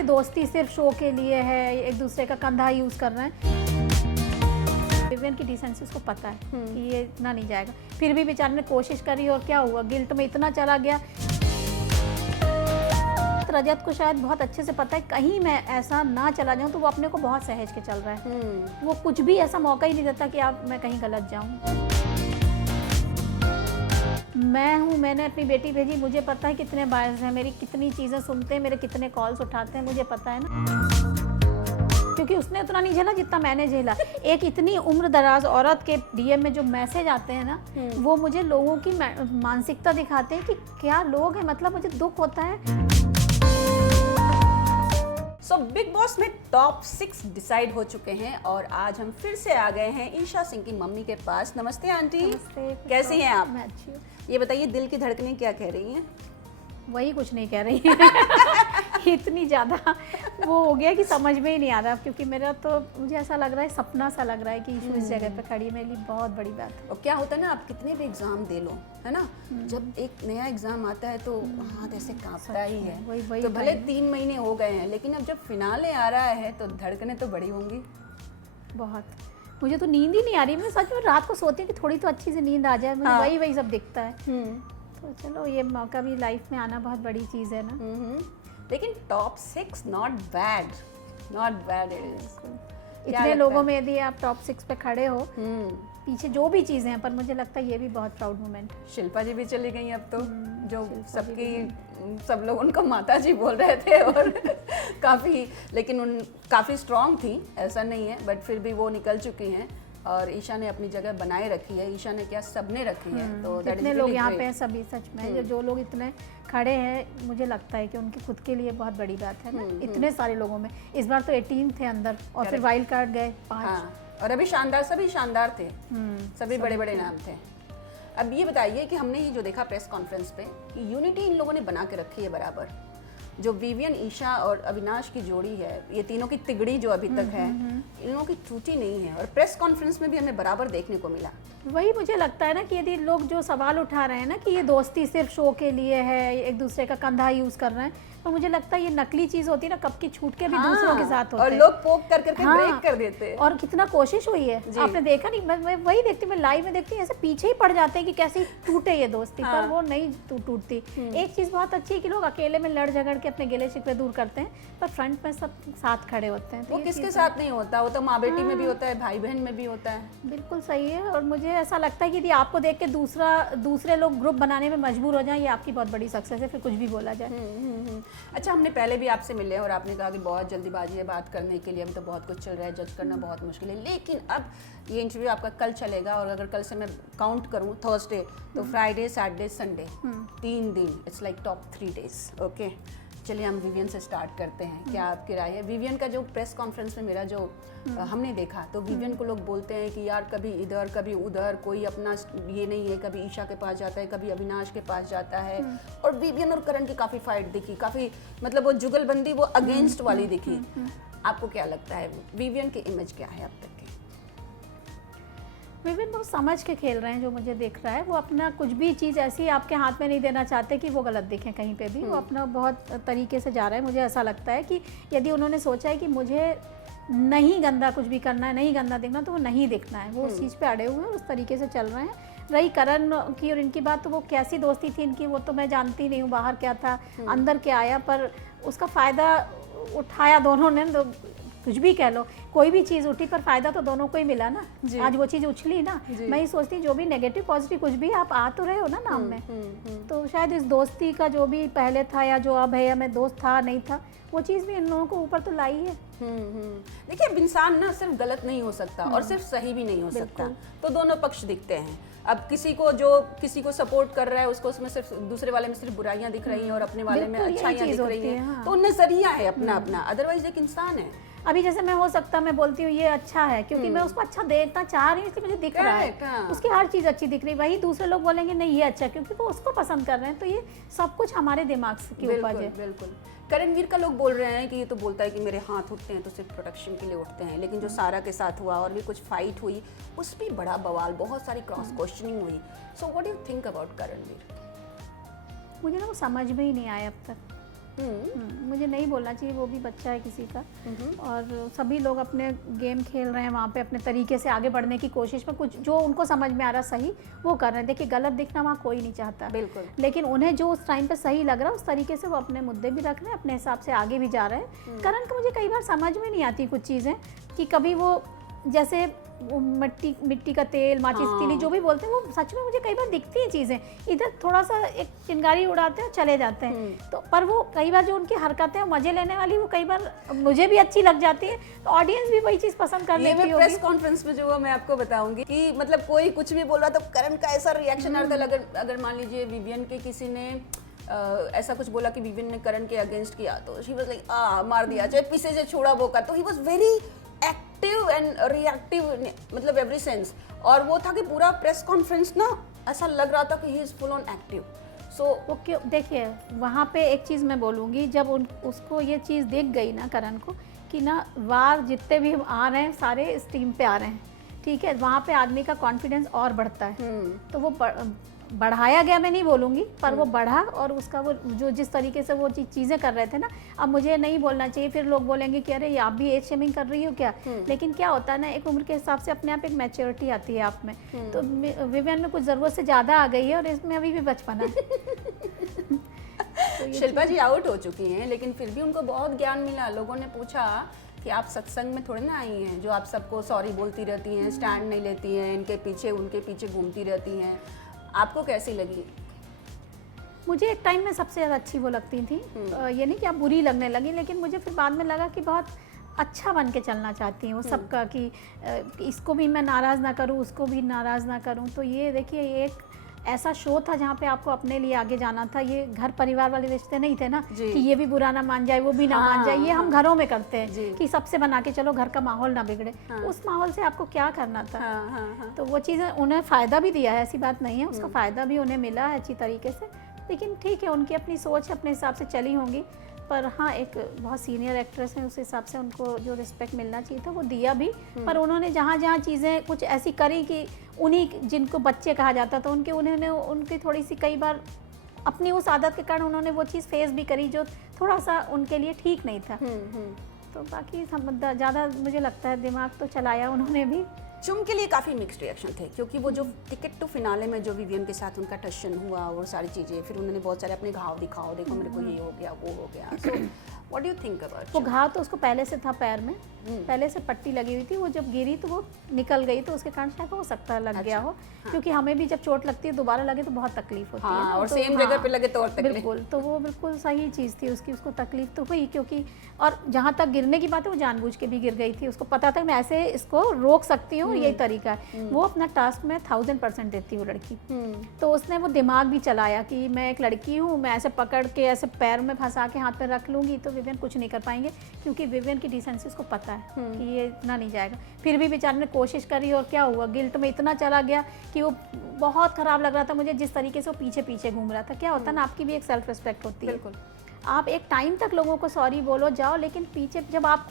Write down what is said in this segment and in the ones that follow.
ये दोस्ती सिर्फ शो के लिए है, एक दूसरे का कंधा यूज़ कर रहे हैं। विवियन की डिसेंसी उसको पता है कि ये इतना नहीं जाएगा, फिर भी बेचारे ने कोशिश करी और क्या हुआ, गिल्ट में इतना चला गया। रजत को शायद बहुत अच्छे से पता है कहीं मैं ऐसा ना चला जाऊं, तो वो अपने को बहुत सहज के चल रहा है। वो कुछ भी ऐसा मौका ही नहीं देता कि आप मैं कहीं गलत जाऊं। मैं हूँ, मैंने अपनी बेटी भेजी, मुझे पता है कितने बायर्स हैं, मेरी कितनी चीज़ें सुनते हैं, मेरे कितने कॉल्स उठाते हैं, मुझे पता है ना, क्योंकि उसने उतना नहीं झेला जितना मैंने झेला। एक इतनी उम्र दराज औरत के डीएम में जो मैसेज आते हैं ना, वो मुझे लोगों की मानसिकता दिखाते हैं कि क्या लोग हैं, मतलब मुझे दुख होता है। सो बिग बॉस में टॉप 6 डिसाइड हो चुके हैं और आज हम फिर से आ गए हैं ईशा सिंह की मम्मी के पास। नमस्ते आंटी। नमस्ते, कैसी हैं आप? मैं अच्छी हूँ। ये बताइए, दिल की धड़कनें क्या कह रही हैं? वही कुछ नहीं कह रही है। इतनी ज़्यादा वो हो गया कि समझ में ही नहीं आ रहा, क्योंकि मेरा तो मुझे ऐसा लग रहा है, सपना सा लग रहा है कि ईशू इस जगह पे खड़ी है, मेरे लिए बहुत बड़ी बात है। और क्या होता है ना, आप कितने भी एग्जाम दे लो, है ना, जब एक नया एग्जाम आता है तो हाथ ऐसे कांपता ही है। वही तो भले 3 महीने हो गए हैं, लेकिन अब जब फिनाले आ रहा है तो धड़कनें तो बड़ी होंगी बहुत। मुझे तो नींद ही नहीं आ रही, मैं सच में रात को सोती हूँ कि थोड़ी तो अच्छी से नींद आ जाए, मुझे हाँ। वही सब दिखता है। तो चलो, ये मौका भी लाइफ में आना बहुत बड़ी चीज़ है ना। लेकिन top 6 not bad it is. इतने लोगों में यदि आप टॉप 6 पे खड़े हो, पीछे जो भी चीज़ें हैं, पर मुझे लगता है ये भी बहुत प्राउड मोमेंट है। शिल्पा जी भी चली गई अब तो, जो सब लोग उनको माता जी बोल रहे थे और काफ़ी स्ट्रांग थी, ऐसा नहीं है, बट फिर भी वो निकल चुकी हैं और ईशा ने अपनी जगह बनाए रखी है। ईशा ने क्या, सबने रखी है। तो इतने लोग यहाँ पे हैं सभी, सच में जो लोग इतने खड़े हैं, मुझे लगता है कि उनकी खुद के लिए बहुत बड़ी बात है ना। इतने सारे लोगों में इस बार तो 18 थे अंदर, और फिर वाइल्ड कार्ड गए 5। हाँ, और अभी सभी शानदार थे, सभी बड़े बड़े नाम थे। अब ये बताइए कि हमने ये जो देखा प्रेस कॉन्फ्रेंस पे, कि यूनिटी इन लोगों ने बना के रखी है बराबर। जो विवियन, ईशा और अविनाश की जोड़ी है, ये तीनों की तिगड़ी जो अभी तक है, इन लोगों की टूटी नहीं है, और प्रेस कॉन्फ्रेंस में भी हमें बराबर देखने को मिला। वही मुझे लगता है ना कि यदि लोग जो सवाल उठा रहे हैं ना कि ये दोस्ती सिर्फ शो के लिए है, एक दूसरे का कंधा यूज कर रहे हैं, तो मुझे लगता है ये नकली चीज होती है ना, कब की छूट के भी दूसरों के साथ होते और हैं, लोग पोक कर करके ब्रेक कर देते हैं। और कितना कोशिश हुई है, आपने देखा नहीं? मैं वही देखती, मैं लाइव में देखती, ऐसे पीछे ही पड़ जाते हैं कि कैसे टूटे ये दोस्ती, पर वो नहीं टूटती। एक चीज बहुत अच्छी है कि लोग अकेले में लड़ झगड़ के अपने गिले शिकवे दूर करते हैं, पर फ्रंट में सब साथ खड़े होते हैं। वो किसके साथ नहीं होता, वो तो माँ बेटी में भी होता है, भाई बहन में भी होता है। बिल्कुल सही है। और मुझे ऐसा लगता है कि यदि आपको देख के दूसरे लोग ग्रुप बनाने में मजबूर हो जाएं, ये आपकी बहुत बड़ी सक्सेस है, फिर कुछ भी बोला जाए। अच्छा, हमने पहले भी आपसे मिले और आपने कहा कि बहुत जल्दीबाजी है बात करने के लिए, अभी तो बहुत कुछ चल रहा है, जज करना बहुत मुश्किल है। लेकिन अब ये इंटरव्यू आपका कल चलेगा, और अगर कल से मैं काउंट करूँ थर्सडे, तो फ्राइडे, सैटरडे, संडे, 3 दिन, it's like top 3 days. Okay, चलिए हम विवियन से स्टार्ट करते हैं। क्या आपकी राय है? विवियन का जो प्रेस कॉन्फ्रेंस में मेरा जो हमने देखा, तो विवियन को लोग बोलते हैं कि यार कभी इधर कभी उधर, कोई अपना ये नहीं है, कभी ईशा के पास जाता है, कभी अविनाश के पास जाता है, और विवियन और करण की काफ़ी फाइट दिखी, काफ़ी मतलब वो जुगलबंदी वो अगेंस्ट वाली दिखी। आपको क्या लगता है विवियन की इमेज क्या है अब तक की? विवियन बहुत समझ के खेल रहे हैं, जो मुझे दिख रहा है। वो अपना कुछ भी चीज़ ऐसी आपके हाथ में नहीं देना चाहते कि वो गलत दिखे कहीं पे भी। वो अपना बहुत तरीके से जा रहा है। मुझे ऐसा लगता है कि यदि उन्होंने सोचा है कि मुझे नहीं गंदा कुछ भी करना है, नहीं गंदा दिखना, तो वो नहीं दिखना है, वो उस चीज़ पे अड़े हुए हैं, उस तरीके से चल रहे हैं। रही करण की और इनकी बात, तो वो कैसी दोस्ती थी इनकी, वो तो मैं जानती नहीं हूँ, बाहर क्या था अंदर क्या आया, पर उसका फ़ायदा उठाया दोनों ने। तो कुछ भी कह लो, कोई भी चीज़ उठी, पर फायदा तो दोनों को ही मिला ना। आज वो चीज़ उछली ना। मैं ही सोचती, जो भी नेगेटिव पॉजिटिव कुछ भी आप आ तो रहे हो ना नाम में, तो शायद इस दोस्ती का जो भी पहले था या जो अब है, या मैं दोस्त था नहीं था, वो चीज़ भी इन लोगों को ऊपर तो लाई है। देखिए, अब इंसान ना सिर्फ गलत नहीं हो सकता और सिर्फ सही भी नहीं हो सकता, तो दोनों पक्ष दिखते हैं। अब किसी को सपोर्ट कर रहा है, उसको उसमें सिर्फ दूसरे वाले में सिर्फ बुराइयां दिख रही हैं और अपने वाले में अच्छाइयां दिख रही हैं। हाँ। तो नजरिया है अपना अपना, अदरवाइज एक इंसान है। अभी जैसे मैं हो सकता मैं बोलती हूँ ये अच्छा है, क्योंकि मैं उसको अच्छा देखना चाह रही हूँ, इसलिए मुझे दिख रहा है, उसकी हर चीज़ अच्छी दिख रही है। वही दूसरे लोग बोलेंगे नहीं ये अच्छा है, क्योंकि वो उसको पसंद कर रहे हैं। तो ये सब कुछ हमारे दिमाग के ऊपर है। बिल्कुल। करणवीर का लोग बोल रहे हैं कि ये तो बोलता है कि मेरे हाथ उठते हैं तो सिर्फ प्रोटेक्शन के लिए उठते हैं, लेकिन जो सारा के साथ हुआ और भी कुछ फाइट हुई, उस भी बड़ा बवाल, बहुत सारी क्रॉस क्वेश्चनिंग हुई। So what do you think about Karanveer? मुझे ना वो समझ में ही नहीं आया अब तक। मुझे नहीं बोलना चाहिए, वो भी बच्चा है किसी का, और सभी लोग अपने गेम खेल रहे हैं वहाँ पे अपने तरीके से आगे बढ़ने की कोशिश में, कुछ जो उनको समझ में आ रहा सही वो कर रहे हैं। देखिए गलत दिखना वहाँ कोई नहीं चाहता, बिल्कुल, लेकिन उन्हें जो उस टाइम पे सही लग रहा है उस तरीके से वो अपने मुद्दे भी रख रहे हैं, अपने हिसाब से आगे भी जा रहे हैं। करण को मुझे कई बार समझ में नहीं आती कुछ चीज़ें, कि कभी वो जैसे वो मिट्टी का तेल, माचिस, तीली जो भी बोलते हैं, वो सच में मुझे कई बार दिखती हैं चीज़ें, इधर थोड़ा सा एक चिंगारी उड़ाते हैं चले जाते हैं, तो पर वो कई बार जो उनकी हरकतें हैं मजे लेने वाली, वो कई बार मुझे भी अच्छी लग जाती है, तो ऑडियंस भी वही चीज़ पसंद कर लेती है। प्रेस कॉन्फ्रेंस में जो हुआ मैं आपको बताऊंगी कि मतलब कोई कुछ भी बोल रहा तो करण का ऐसा रिएक्शन आ रहा था, अगर मान लीजिए विवियन के किसी ने ऐसा कुछ बोला कि विवियन ने करण के अगेंस्ट किया, तो शी वाज लाइक मार दिया, चाहे पीछे से छोड़ा वो का, तो he was very active and reactive, मतलब एवरी सेंस। और वो था कि पूरा प्रेस कॉन्फ्रेंस ना ऐसा लग रहा था कि he is full on active. So वो क्यों, देखिए वहाँ पे एक चीज़ मैं बोलूँगी, जब उसको ये चीज़ दिख गई ना करण को कि ना वार जितने भी आ रहे हैं सारे इस टीम पे आ रहे हैं, ठीक है, वहाँ पे आदमी का कॉन्फिडेंस और बढ़ता है। तो वो बढ़ाया गया मैं नहीं बोलूँगी, पर वो बढ़ा, और उसका वो जो जिस तरीके से वो चीज़ें कर रहे थे ना, अब मुझे नहीं बोलना चाहिए, फिर लोग बोलेंगे कि अरे ये आप भी एज शेमिंग कर रही हो क्या, लेकिन क्या होता है ना, एक उम्र के हिसाब से अपने आप एक मैच्योरिटी आती है आप में, तो विवियन में कुछ ज़रूरत से ज़्यादा आ गई है और इसमें अभी भी बचपना है। तो शिल्पा जी आउट हो चुकी हैं, लेकिन फिर भी उनको बहुत ज्ञान मिला। लोगों ने पूछा कि आप सत्संग में थोड़े ना आई हैं जो आप सबको सॉरी बोलती रहती हैं, स्टैंड नहीं लेती हैं, इनके पीछे उनके पीछे घूमती रहती हैं, आपको कैसी लगी? मुझे एक टाइम में सबसे ज़्यादा अच्छी वो लगती थी, ये नहीं कि आप बुरी लगने लगी, लेकिन मुझे फिर बाद में लगा कि बहुत अच्छा बन के चलना चाहती हैं वो सबका, कि इसको भी मैं नाराज़ ना करूँ, उसको भी नाराज़ ना करूँ। तो ये देखिए, ये एक ऐसा शो था जहाँ पे आपको अपने लिए आगे जाना था, ये घर परिवार वाले रिश्ते नहीं थे ना, कि ये भी बुरा ना मान जाए, वो भी ना मान जाए, ये हम घरों में करते हैं कि सबसे बना के चलो, घर का माहौल ना बिगड़े। उस माहौल से आपको क्या करना था? तो वो चीज़ें उन्हें फ़ायदा भी दिया है, ऐसी बात नहीं है, उसका फ़ायदा भी उन्हें मिला है अच्छी तरीके से, लेकिन ठीक है, उनकी अपनी सोच अपने हिसाब से चली होंगी। पर हाँ, एक बहुत सीनियर एक्ट्रेस हैं, उस हिसाब से उनको जो रिस्पेक्ट मिलना चाहिए था वो दिया भी, पर उन्होंने जहाँ जहाँ चीज़ें कुछ ऐसी करी कि उन्हीं जिनको बच्चे कहा जाता था उन्होंने उनकी थोड़ी सी कई बार अपनी उस आदत के कारण उन्होंने वो चीज़ फेस भी करी जो थोड़ा सा उनके लिए ठीक नहीं था। तो बाकी ज़्यादा मुझे लगता है दिमाग तो चलाया उन्होंने भी। चुम के लिए काफ़ी मिक्स्ड रिएक्शन थे, क्योंकि वो जो टिकट टू फिनाले में जो विवियन के साथ उनका टशन हुआ और सारी चीज़ें, फिर उन्होंने बहुत सारे अपने घाव दिखाओ, देखो मेरे को ये हो गया वो हो गया। सो what do you think about? वो घाव तो उसको पहले से था पैर में, पहले से पट्टी लगी हुई थी, वो जब गिरी तो वो निकल गई, तो उसके कारण शायद हो सकता है लग गया हो, क्योंकि हमें भी जब चोट लगती है दोबारा लगे तो बहुत तकलीफ होती है ना, और तो सेम जगह पे लगे तो और तकलीफ। बिल्कुल, तो वो बिल्कुल सही चीज़ थी उसकी, उसको तकलीफ तो हुई, क्योंकि और जहाँ तक गिरने की बात है वो जानबूझ के भी गिर गई थी, उसको पता था मैं ऐसे इसको रोक सकती हूँ, यही तरीका है। वो अपना टास्क में 1000% देती है वो लड़की, तो उसने वो दिमाग भी चलाया कि मैं एक लड़की हूँ, मैं ऐसे पकड़ के ऐसे पैर में फंसा के हाथ पे रख लूँगी तो विवियन कुछ नहीं कर पाएंगे, क्योंकि विवियन की डिसेंसी उसको पता है कि ये इतना नहीं जाएगा। फिर भी बेचारे ने कोशिश करी और क्या हुआ, गिल्ट में इतना चला गया कि वो बहुत ख़राब लग रहा था मुझे, जिस तरीके से वो पीछे पीछे घूम रहा था। क्या होता है ना, आपकी भी एक सेल्फ रिस्पेक्ट होती है, बिल्कुल। आप एक टाइम तक लोगों को सॉरी बोलो जाओ, लेकिन पीछे जब आप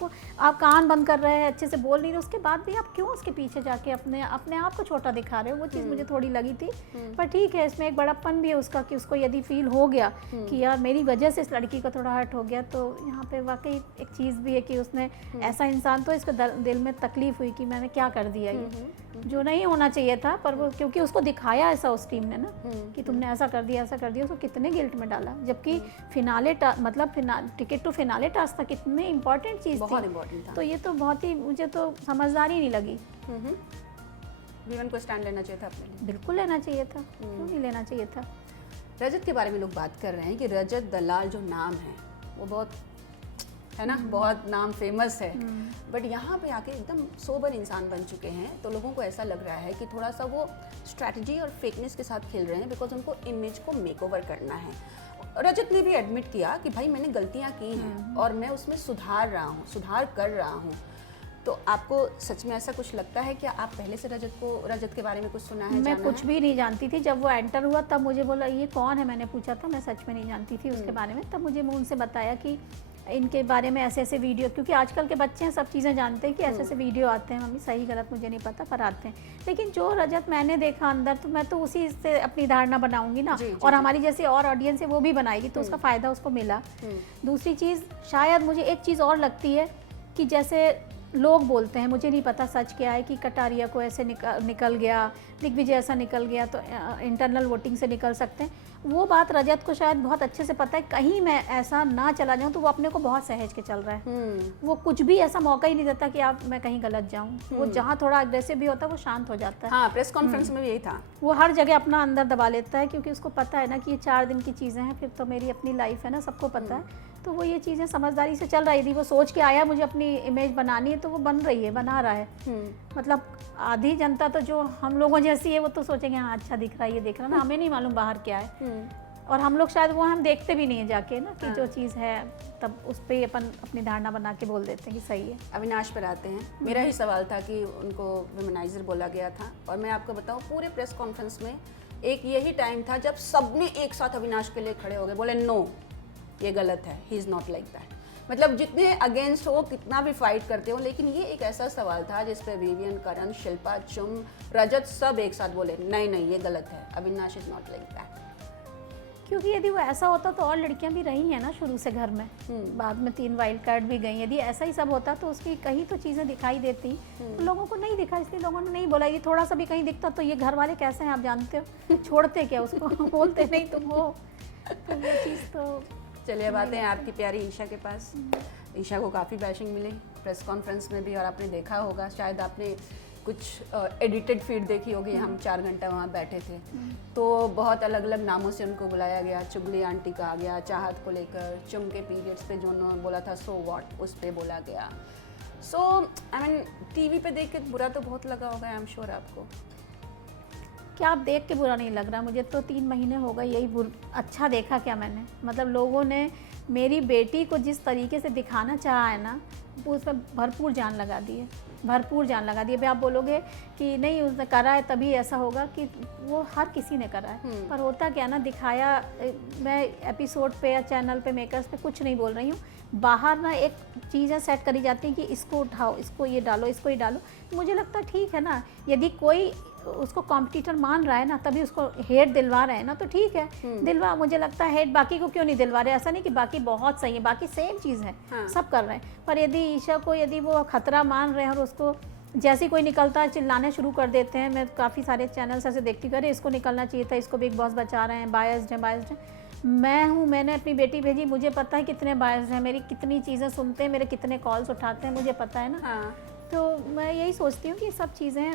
कान बंद कर रहे हैं, अच्छे से बोल नहीं रहे, उसके बाद भी आप क्यों उसके पीछे जाके अपने आप को छोटा दिखा रहे हो, वो चीज़ मुझे थोड़ी लगी थी। पर ठीक है, इसमें एक बड़प्पन भी है उसका कि उसको यदि फील हो गया कि यार मेरी वजह से इस लड़की को थोड़ा हर्ट हो गया, तो यहाँ पे वाकई एक चीज़ भी है कि उसने ऐसा इंसान, तो इसको दिल में तकलीफ हुई कि मैंने क्या कर दिया, ये जो नहीं होना चाहिए था, पर वो क्योंकि उसको दिखाया ऐसा उस टीम ने ना कि तुमने ऐसा कर दिया, उसको कितने गिल्ट में डाला, जबकि फिनाले मतलब टिकट टू फिनाले टास्क था, कितनी इंपॉर्टेंट चीज़ थी, बहुत इंपॉर्टेंट था। तो ये तो बहुत ही, मुझे तो समझदारी नहीं लगी। विवियन को स्टैंड लेना चाहिए था अपने लिए। बिल्कुल लेना चाहिए था, क्यों नहीं लेना चाहिए था। रजत के बारे में लोग बात कर रहे हैं कि रजत दलाल जो नाम है वो बहुत है ना, बहुत नाम फेमस है, बट यहाँ पे आके एकदम सोबर इंसान बन चुके हैं, तो लोगों को ऐसा लग रहा है कि थोड़ा सा वो स्ट्रैटेजी और फेकनेस के साथ खेल रहे हैं, बिकॉज उनको इमेज को मेकओवर करना है। रजत ने भी एडमिट किया कि भाई मैंने गलतियाँ की हैं और मैं उसमें सुधार कर रहा हूँ। तो आपको सच में ऐसा कुछ लगता है? क्या आप पहले से रजत के बारे में कुछ सुना है? मैं कुछ भी नहीं जानती थी, जब वो एंटर हुआ तब मुझे बोला ये कौन है, मैंने पूछा था, मैं सच में नहीं जानती थी उसके बारे में, तब मुझे उनसे बताया कि इनके बारे में ऐसे ऐसे वीडियो, क्योंकि आजकल के बच्चे हैं सब चीज़ें जानते हैं कि ऐसे ऐसे वीडियो आते हैं, मम्मी सही गलत मुझे नहीं पता पर आते हैं। लेकिन जो रजत मैंने देखा अंदर, तो मैं तो उसी से अपनी धारणा बनाऊंगी ना, और हमारी जैसी और ऑडियंस है वो भी बनाएगी, तो उसका फ़ायदा उसको मिला। दूसरी चीज़ शायद मुझे एक चीज़ और लगती है कि जैसे लोग बोलते हैं, मुझे नहीं पता सच क्या है, कि कटारिया को ऐसे निकल गया, दिग्विजय ऐसा निकल गया तो इंटरनल वोटिंग से निकल सकते हैं। वो बात रजत को शायद बहुत अच्छे से पता है, कहीं मैं ऐसा ना चला जाऊं, तो वो अपने को बहुत सहज के चल रहा है। वो कुछ भी ऐसा मौका ही नहीं देता कि आप मैं कहीं गलत जाऊं। वो जहां थोड़ा अग्रेसिव भी होता है वो शांत हो जाता है। हाँ, प्रेस कॉन्फ्रेंस में भी यही था। वो हर जगह अपना अंदर दबा लेता है, क्योंकि उसको पता है ना कि ये 4 दिन की चीज़ें हैं, फिर तो मेरी अपनी लाइफ है ना, सबको पता है। तो वो ये चीज़ें समझदारी से चल रही थी। वो सोच के आया मुझे अपनी इमेज बनानी है, तो वो बन रही है, बना रहा है। मतलब आधी जनता तो जो हम लोगों जैसी है वो तो सोचेंगे हाँ अच्छा दिख रहा है, ये दिख रहा है ना, हमें नहीं मालूम बाहर क्या है। और हम लोग शायद वो हम देखते भी नहीं है जाके ना, कि जो चीज़ है तब उस पर अपन अपनी धारणा बना के बोल देते हैं कि सही है। अविनाश पर आते हैं। मेरा ही सवाल था कि उनको विमेनाइजर बोला गया था, और मैं आपको बताऊं पूरे प्रेस कॉन्फ्रेंस में एक यही टाइम था जब सबने एक साथ अविनाश के लिए खड़े हो गए, बोले नो ये गलत है, he is not like that. मतलब जितने अगेंस्ट हो, कितना भी फाइट करते हो, लेकिन ये एक ऐसा सवाल था जिस पे विवियन, करण, शिल्पा, चुम, रजत सब एक साथ बोले नहीं नहीं ये गलत है, Avinash is not like that. क्योंकि यदि वो ऐसा होता तो और लड़कियां भी रही हैं ना शुरू से घर में, बाद में 3 वाइल्ड कार्ड भी गई। यदि ऐसा ही सब होता तो उसकी कहीं तो चीज़ें दिखाई देती, तो लोगों को नहीं दिखा, इसलिए लोगों ने नहीं बोला। ये थोड़ा सा भी कहीं दिखता तो ये घर वाले कैसे हैं आप जानते हो, छोड़ते क्या उसको, बोलते नहीं तुम हो। तो वो चीज़ तो चलिए अब आते हैं आपकी प्यारी ईशा के पास। ईशा को काफ़ी बैशिंग मिली प्रेस कॉन्फ्रेंस में भी, और आपने देखा होगा, शायद आपने कुछ एडिटेड फीड देखी होगी। हम 4 घंटा वहाँ बैठे थे, तो बहुत अलग अलग नामों से उनको बुलाया गया। चुगली आंटी कहा गया चाहत को लेकर, चुम के पीरियड्स पे जो उन्होंने बोला था सो व्हाट, उस पर बोला गया। सो आई मीन टीवी पे देख के बुरा तो बहुत लगा होगा, आई एम श्योर आपको। क्या आप देख के बुरा नहीं लग रहा? मुझे तो 3 महीने हो गए यही अच्छा देखा क्या मैंने? मतलब लोगों ने मेरी बेटी को जिस तरीके से दिखाना चाहा है ना, वो उसमें भरपूर जान लगा दी है, भरपूर जान लगा दी है। अभी आप बोलोगे कि नहीं उसने करा है तभी ऐसा होगा, कि वो हर किसी ने करा है, पर होता क्या ना, दिखाया। मैं एपिसोड पे या चैनल पे मेकर्स पे कुछ नहीं बोल रही हूँ, बाहर ना एक चीज़ें सेट करी जाती हैं कि इसको उठाओ, इसको ये डालो, इसको ये डालो। मुझे लगता है ठीक है ना, यदि कोई उसको कॉम्पिटिटर मान रहा है ना, तभी उसको हेट दिलवा रहे हैं ना, तो ठीक है दिलवा। मुझे लगता है हेट बाकी को क्यों नहीं दिलवा रहे? ऐसा नहीं कि बाकी बहुत सही है, बाकी सेम चीज़ है, सब कर रहे हैं। पर यदि ईशा को यदि वो खतरा मान रहे हैं और उसको जैसे कोई निकलता है चिल्लाने शुरू कर देते हैं। मैं काफ़ी सारे चैनल्स ऐसे देखती हूँ, अरे इसको निकलना चाहिए था, इसको बिग बॉस बचा रहे हैं, बायस्ड है, बायस्ड है। मैं हूँ, मैंने अपनी बेटी भेजी, मुझे पता है कितने बायस्ड हैं, मेरी कितनी चीज़ें सुनते हैं, मेरे कितने कॉल्स उठाते हैं, मुझे पता है ना। तो मैं यही सोचती हूँ कि सब चीज़ें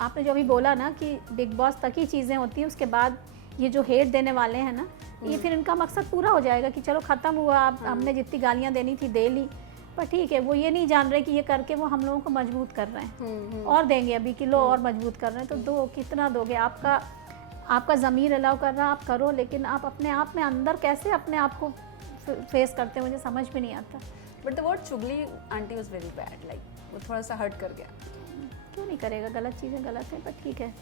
आपने जो अभी बोला ना कि बिग बॉस तक ही चीज़ें होती हैं, उसके बाद ये जो हेट देने वाले हैं ना, ये फिर इनका मकसद पूरा हो जाएगा कि चलो ख़त्म हुआ, हमने जितनी गालियाँ देनी थी दे ली। पर ठीक है, वो ये नहीं जान रहे कि ये करके वो हम लोगों को मजबूत कर रहे हैं, और देंगे अभी किलो और मजबूत कर रहे हैं। तो दो, कितना दोगे? आपका ज़मीर अलाउ कर रहा, आप करो, लेकिन आप अपने आप में अंदर कैसे अपने आप को फेस करते हैं, मुझे समझ में नहीं आता। बट द वर्ड चुगली aunty was very bad, like वो थोड़ा सा हर्ट कर गया। क्यों नहीं करेगा? गलत चीज़ें गलत है, पर ठीक है।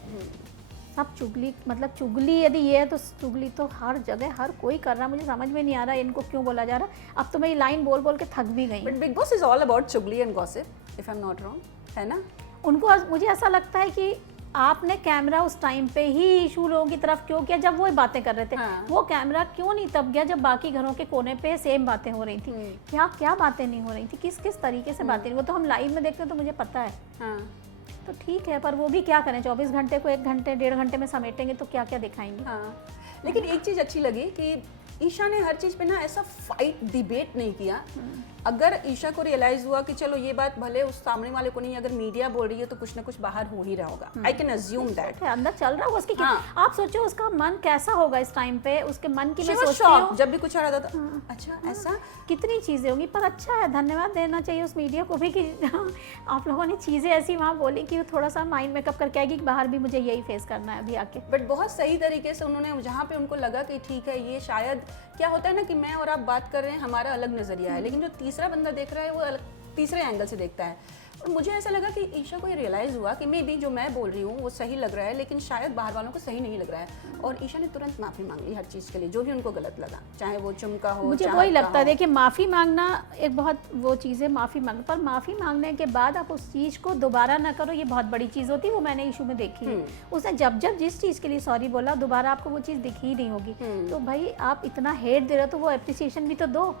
सब चुगली, मतलब चुगली यदि ये है तो चुगली तो हर जगह हर कोई कर रहा। मुझे समझ में नहीं आ रहा इनको क्यों बोला जा रहा। अब तो मैं ये लाइन बोल बोल के थक भी गई। But big boss is all about चुगली and gossip, if I am not wrong, है ना? उनको मुझे ऐसा लगता है कि आपने कैमरा उस टाइम पे ही इशू लोगों की तरफ क्यों किया जब वो बातें कर रहे थे। वो कैमरा क्यों नहीं तब गया जब बाकी घरों के कोने पे सेम बातें हो रही थी? क्या क्या बातें नहीं हो रही थी, किस किस तरीके से बातें, वो तो हम लाइव में देखते हैं तो मुझे पता है। तो ठीक है, पर वो भी क्या करें, 24 घंटे को 1 घंटे 1.5 घंटे में समेटेंगे तो क्या क्या दिखाएंगे। लेकिन एक चीज़ अच्छी लगी कि ईशा ने हर चीज़ पे ना ऐसा फाइट डिबेट नहीं किया। अगर ईशा को रियलाइज हुआ कि चलो ये बात भले उस सामने वाले को नहीं, अगर मीडिया बोल रही है तो कुछ ना कुछ बाहर हो ही रहा होगा। आई कैन अज्यूम दैट अंदर चल रहा होगा उसकी। आप सोचो उसका मन कैसा होगा इस टाइम पे, उसके मन की मैं सोचती हूं जब भी कुछ आ रहा था। अच्छा ऐसा कितनी चीजें होंगी, पर अच्छा है, धन्यवाद देना चाहिए उस मीडिया को भी कि आप लोगों ने चीजें ऐसी वहाँ बोली कि वो थोड़ा सा माइंड मेकअप करके आएगी कि बाहर भी मुझे यही फेस करना है अभी आके। बट बहुत सही तरीके से उन्होंने, जहाँ पे उनको लगा कि ठीक है ये शायद, क्या होता है ना कि मैं और आप बात कर रहे हैं, हमारा अलग नजरिया है, लेकिन जो तीसरा बंदा देख रहा है वो अलग तीसरे एंगल से देखता है। और मुझे ऐसा लगा कि ईशा को ये रियलाइज़ हुआ कि मे बी जो मैं बोल रही हूँ वो सही लग रहा है, लेकिन शायद बाहर वालों को सही नहीं लग रहा है। और ईशा ने तुरंत माफ़ी मांग ली हर चीज़ के लिए, जो भी उनको गलत लगा, चाहे वो चुमका हो, मुझे चाहत वही का लगता है, हो। देखिए माफ़ी मांगना एक बहुत वो चीज़ है, माफ़ी मांगना, पर माफ़ी मांगने के बाद आप उस चीज़ को दोबारा ना करो, ये बहुत बड़ी चीज़ होती है। वो मैंने इशू में देखी है, उसने जब जब जिस चीज़ के लिए सॉरी बोला, दोबारा आपको वो चीज़ दिखी ही नहीं होगी। तो भाई आप इतना हेट दे रहे हो तो वो एप्रिसिएशन भी तो दो।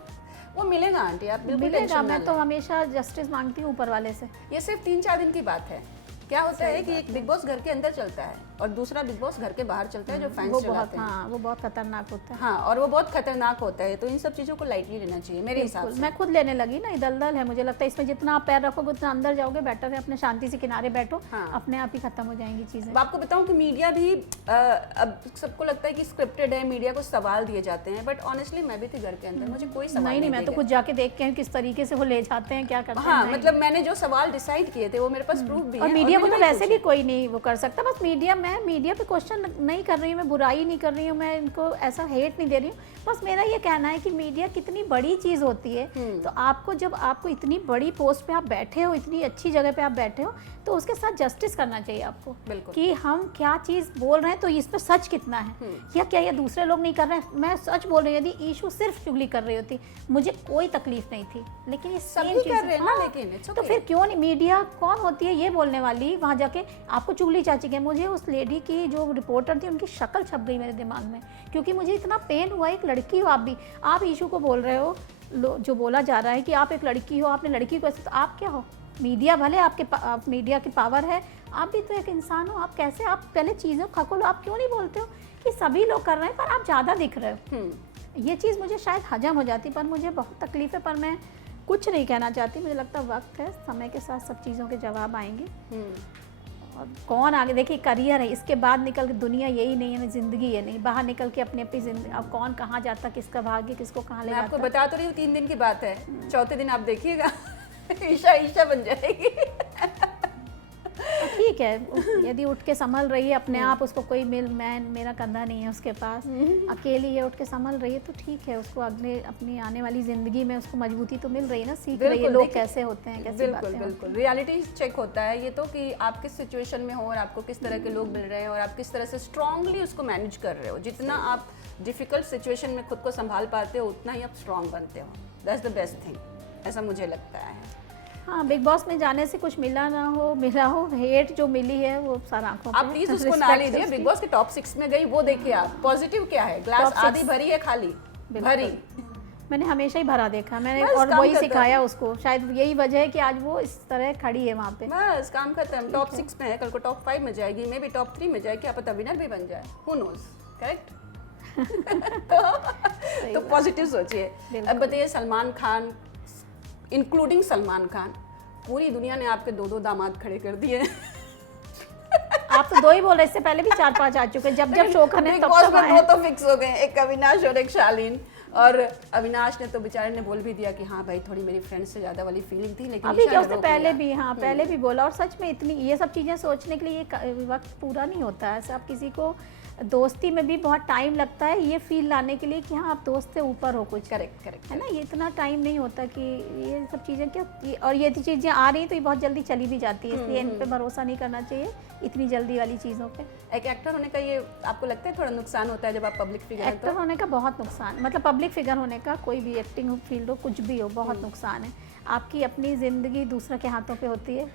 वो मिलेगा आंटी, आप बिल्कुल मिलेगा, टेंशन ना मैं तो लें। हमेशा जस्टिस मांगती हूँ ऊपर वाले से। ये सिर्फ 3-4 दिन की बात है। क्या होता है कि एक बिग बॉस घर के अंदर चलता है और दूसरा बिग बॉस घर के बाहर चलता है, जो फैंस वो बहुत, चलाते हैं। हाँ वो बहुत खतरनाक होता है। हाँ, और वो बहुत खतरनाक होता है, तो इन सब चीज़ों को लाइटली लेना चाहिए मेरे हिसाब बिल्कुल, से। मैं खुद लेने लगी ना, ये दलदल है, मुझे लगता है इसमें जितना आप पैर रखोगे उतना अंदर जाओगे, बेटर है अपने शांति से किनारे बैठो। हाँ। अपने आप ही खत्म हो जाएंगी चीज़ें। अब आपको बताऊं कि मीडिया भी अब सबको लगता है कि स्क्रिप्टेड है, मीडिया को सवाल दिए जाते हैं, बट ऑनेस्टली मैं भी थी घर के अंदर, मुझे कोई सवाल नहीं, मैं तो दिए कुछ जाके देख के आऊँ किस तरीके से वो ले जाते हैं, क्या करते गए। हैं। हाँ, नहीं। मतलब मैंने जो सवाल डिसाइड किए थे वो मेरे पास प्रूफ भी और है। मीडिया को मैंने तो वही वैसे भी कोई नहीं वो कर सकता। बस मीडिया, मैं मीडिया पे क्वेश्चन नहीं कर रही हूँ, मैं बुराई नहीं कर रही हूँ, मैं इनको ऐसा हेट नहीं दे रही हूँ। बस मेरा ये कहना है कि मीडिया कितनी बड़ी चीज़ होती है, तो आपको जब आपको इतनी बड़ी पोस्ट पे आप बैठे हो, इतनी अच्छी जगह पे आप बैठे हो, तो उसके साथ जस्टिस करना चाहिए आपको। बिल्कुल। कि हम क्या चीज़ बोल रहे हैं तो इस पर सच कितना है, या क्या ये दूसरे लोग नहीं कर रहे हैं। मैं सच बोल रही हूँ, यदि ईशू सिर्फ चुगली कर रही होती मुझे कोई तकलीफ नहीं थी, लेकिन ये सभी सेम कर रहे हैं ना, हाँ, लेकिन it's तो okay। फिर क्यों नहीं, मीडिया कौन होती है ये बोलने वाली, वहाँ जाके आपको चुगली चाची के। मुझे उस लेडी की जो रिपोर्टर थी उनकी शक्ल छप गई मेरे दिमाग में, क्योंकि मुझे इतना पेन हुआ। एक लड़की हो आप भी, आप ईशू को बोल रहे हो, जो बोला जा रहा है कि आप एक लड़की हो, आपने लड़की को ऐसे, तो आप क्या हो? मीडिया भले आप मीडिया की पावर है, आप भी तो एक इंसान हो। आप कैसे, आप पहले चीज़ों खकोलो, आप क्यों नहीं बोलते हो कि सभी लोग कर रहे हैं पर आप ज़्यादा दिख रहे हो? ये चीज़ मुझे शायद हजम हो जाती, पर मुझे बहुत तकलीफ है, पर मैं कुछ नहीं कहना चाहती। मुझे लगता है वक्त है, समय के साथ सब चीज़ों के जवाब आएंगे। और कौन आगे, देखिए करियर है, इसके बाद निकल के दुनिया यही नहीं है, ज़िंदगी ये नहीं, बाहर निकल के अपनी अपनी ज़िंदगी। अब कौन कहाँ जाता, किसका भाग्य किसको कहाँ ले मैं आपको जाता। बता तो रही हूँ 3 दिन की बात है, चौथे दिन आप देखिएगा ईशा बन जाएगी। तो ठीक है, यदि उठ के संभल रही है अपने आप, उसको कोई मेरा कंधा नहीं है उसके पास, अकेली है, उठ के संभल रही है, तो ठीक है, उसको अगले अपनी आने वाली ज़िंदगी में उसको मजबूती तो मिल रही है ना, सीख रही है बिल्कुल, लोग देखिए, कैसे होते हैं, कैसी बिल्कुल बातें होती हैं। बिल्कुल रियलिटी चेक होता है ये तो, कि आप किस सिचुएशन में हो और आपको किस तरह के लोग मिल रहे हैं और आप किस तरह से स्ट्रांगली उसको मैनेज कर रहे हो। जितना आप डिफिकल्ट सिचुएशन में खुद को संभाल पाते हो, उतना ही आप स्ट्रांग बनते हो। दैट्स द बेस्ट थिंग, ऐसा मुझे लगता है। हाँ, बिग बॉस में जाने से कुछ मिला ना हो, मिला हो, हेट जो मिली है वो सारा आंखों पे। आप प्लीज उसको ना Respect लीजिए। उसकी। बिग बॉस के टॉप 6 में गई, वो देखिए आप, पॉजिटिव क्या है, ग्लास Top आधी 6 भरी है खाली, भरी। मैंने हमेशा ही भरा देखा मैंने, बस और काम वही खत्म। सिखाया उसको, शायद यही वजह है कि आज वो इस तरह खड़ी है वहाँ पे। बस काम खत्म। टॉप 6 में है, कल को टॉप 5 में जाएगी, मे बी टॉप 3 में जाएगी, क्या पता विनर भी बन जाए, हु नोज, करेक्ट। तो पॉजिटिव सोचिए। अब बताइए, सलमान खान इंक्लूडिंग सलमान खान, पूरी दुनिया ने आपके 2-2 दामाद खड़े कर दिए। आप तो 2 ही बोल रहे, इससे पहले भी 4-5 आ चुके, जब शो करने बिग तब बॉस तब में आए। 2 तो फिक्स हो गए, एक अविनाश और एक शालीन। और अविनाश ने तो बेचारे ने बोल भी दिया कि हाँ भाई, थोड़ी मेरी फ्रेंड से ज्यादा वाली फीलिंग थी, लेकिन अभी ईशा क्या ने उसने रोक पहले लिया। भी, हाँ पहले भी बोला। और सच में इतनी ये सब चीज़ें सोचने के लिए ये वक्त पूरा नहीं होता है। ऐसे आप किसी को, दोस्ती में भी बहुत टाइम लगता है ये फील लाने के लिए कि हाँ आप दोस्त से ऊपर हो कुछ, करेक्ट करेक्ट है ना। ये इतना टाइम नहीं होता कि ये सब चीज़ें और ये चीज़ें आ रही हैं तो ये बहुत जल्दी चली भी जाती है, इसलिए इन पे भरोसा नहीं करना चाहिए इतनी जल्दी वाली चीज़ों पे। एक एक्टर होने का ये आपको लगता है थोड़ा नुकसान होता है जब आप पब्लिक फिगर हैं एक्टर तो? होने का बहुत नुकसान, मतलब पब्लिक फिगर होने का, कोई भी एक्टिंग फील्ड हो, कुछ भी हो, बहुत नुकसान है। आपकी अपनी ज़िंदगी दूसरे के हाथों पे होती है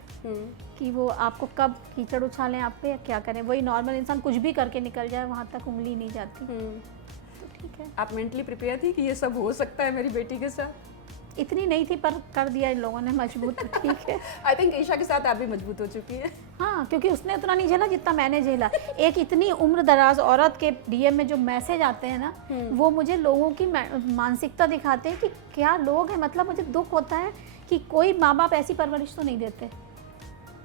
कि वो आपको कब कीचड़ उछालें आप पे या क्या करें। वही नॉर्मल इंसान कुछ भी करके निकल जाए, वहाँ तक उंगली नहीं जाती। तो ठीक है, आप मेंटली प्रिपेयर थी कि ये सब हो सकता है मेरी बेटी के साथ? इतनी नहीं थी पर कर दिया इन लोगों ने मजबूत। ठीक है, आई थिंक ईशा के साथ आप भी मजबूत हो चुकी है। हाँ, क्योंकि उसने उतना नहीं झेला जितना मैंने झेला। एक इतनी उम्र दराज औरत के डीएम में जो मैसेज आते हैं ना, वो मुझे लोगों की मानसिकता दिखाते हैं कि क्या लोग हैं। मतलब मुझे दुख होता है कि कोई माँ बाप ऐसी परवरिश तो नहीं देते।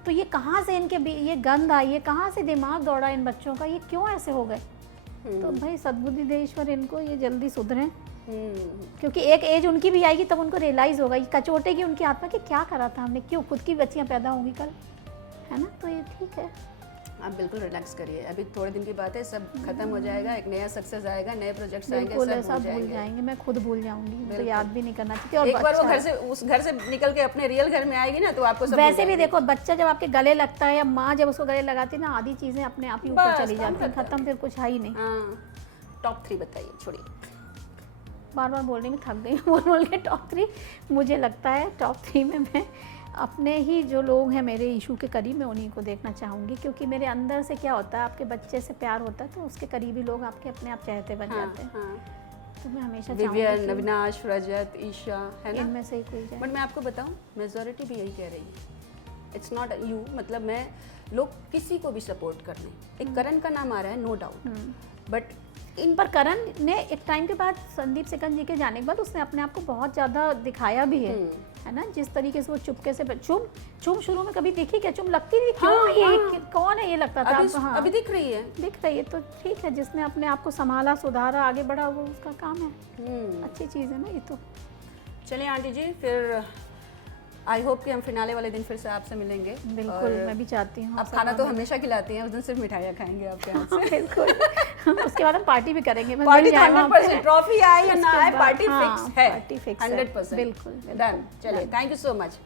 तो ये कहाँ से इनके ये गंद आई, ये कहाँ से दिमाग दौड़ा इन बच्चों का, ये क्यों ऐसे हो गए? तो भाई सद्बुद्धि दे ईश्वर इनको, ये जल्दी सुधरें, क्योंकि एक एज उनकी भी आएगी तब उनको रियलाइज़ होगा, ये कचोटेगी उनकी आत्मा कि क्या करा था हमने, क्यों खुद की बच्चियां पैदा होंगी कल, है ना। तो ये ठीक है। आप बिल्कुल रिलैक्स करिए, अभी थोड़े दिन की बात है, सब खत्म हो जाएगा, एक नया सक्सेस आएगा, नए प्रोजेक्ट्स आएंगे, बिल्कुल सब ऐसा भूल भूल जाएंगे। जाएंगे, मैं खुद भूल जाऊंगी, तो बिल्कुल। याद भी नहीं करना चाहिए। और एक बार वो बच्चा घर से, उस घर से निकल के अपने रियल घर में आएगी ना, तो आपको सब वैसे भूल भी देखो, बच्चा जब आपके गले लगता है या माँ जब उसको गले लगाती है ना, आधी चीजें अपने आप ही ऊपर बस, चली काम जाती हैं, खत्म। खत्म, फिर कुछ है ही नहीं। हाँ, टॉप 3 बताइए, छोड़िए। बार बार बोलने में थक गई हूँ, बोल बोल के टॉप 3। मुझे लगता है टॉप 3 में मैं अपने ही जो लोग हैं मेरे इशू के करीब, मैं उन्हीं को देखना चाहूँगी, क्योंकि मेरे अंदर से क्या होता है, आपके बच्चे से प्यार होता है तो उसके करीबी लोग आपके अपने आप चहेते बन हाँ, जाते हैं। हाँ। तो मैं हमेशा विवियन, चाहूँगी अविनाश, रजत, ईशा, है कि ना, इनमें से ही कोई जाए। बट मैं आपको बताऊं, मेजोरिटी भी यही कह रही है, इट्स नॉट यू, मतलब मैं लोग किसी को भी सपोर्ट कर लें, एक करण का नाम आ रहा है, नो डाउट, बट इन पर करण ने एक टाइम के बाद, संदीप सिकंद जी के जाने के बाद, उसने अपने आप को बहुत ज़्यादा दिखाया भी है ना, जिस तरीके से वो चुपके से चुम शुरू में कभी दिखी क्या, चुम लगती नहीं, क्यों हाँ, ये हाँ। कौन है ये लगता था आपको। हाँ, अभी दिख रही है। दिख रही है, तो ठीक है, जिसने अपने आप को संभाला, सुधारा, आगे बढ़ा, वो उसका काम है, अच्छी चीज़ है ना ये तो। चलिए आंटी जी, फिर आई होप कि हम फिनाले वाले दिन फिर से आपसे मिलेंगे। बिल्कुल, और मैं भी चाहती हूँ। आप खाना तो हमेशा खिलाती हैं, उस दिन सिर्फ मिठाइयाँ खाएंगे आपके हाथ से। बिल्कुल। उसके बाद हम पार्टी भी करेंगे, बस पार्टी मिल जाए वहाँ पे। 100%, ट्रॉफी आए या ना उसके आए, बाद- पार्टी हाँ, फिक्स है, पार्टी फिक्स है। 100%। बिल्कुल, डन, चलिए, थैंक यू सो मच।